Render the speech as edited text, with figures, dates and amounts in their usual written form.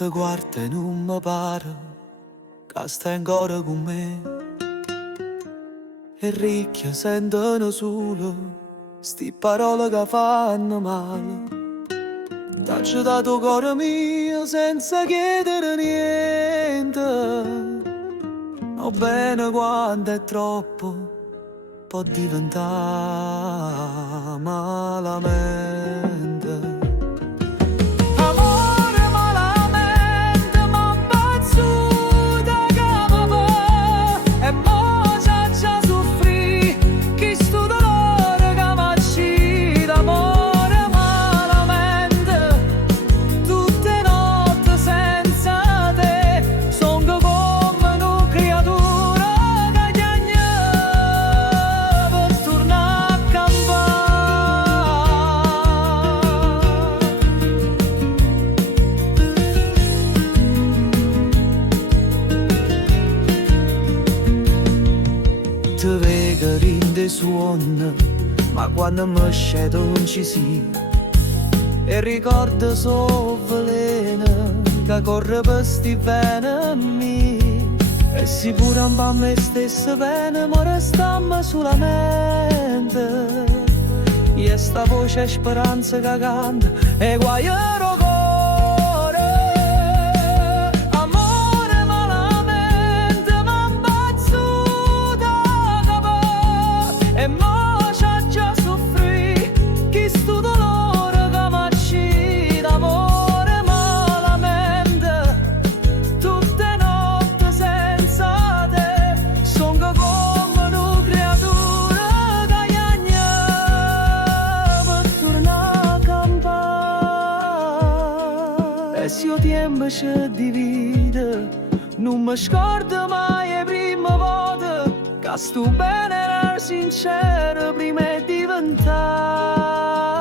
te guarda e non mi pare che stai ancora con me. E ricchia sentono solo sti parole che fanno male. T'ho dato cuore mio senza chiedere niente. Ma bene quando è troppo può diventare malamente. Amore malamente m'ha impazzuta che mi fa. E mo' c'ha già soffrì chi sto dolore che m'accida. Amore malamente tutte notti senza te son come una creatura che chiagna per tornare a Te vedo rinde suon, ma quando mi scedo non ci si. E ricordo so veleno che corre per sti veni. E si pure un po' a me stessa pena, ma restammo solamente. E sta voce speranza che canta e guaiero cuore. Amore malamente m'ha impazzuta che fa. E mo' c'ha già soffrì chi sto dolore che m'accida. Amore malamente tutte notti senza te son come una creatura che piagna per tornare a campare. E se il tempo ci divide non mi scordo mai le prime volte che sto bene era sincero prima di diventare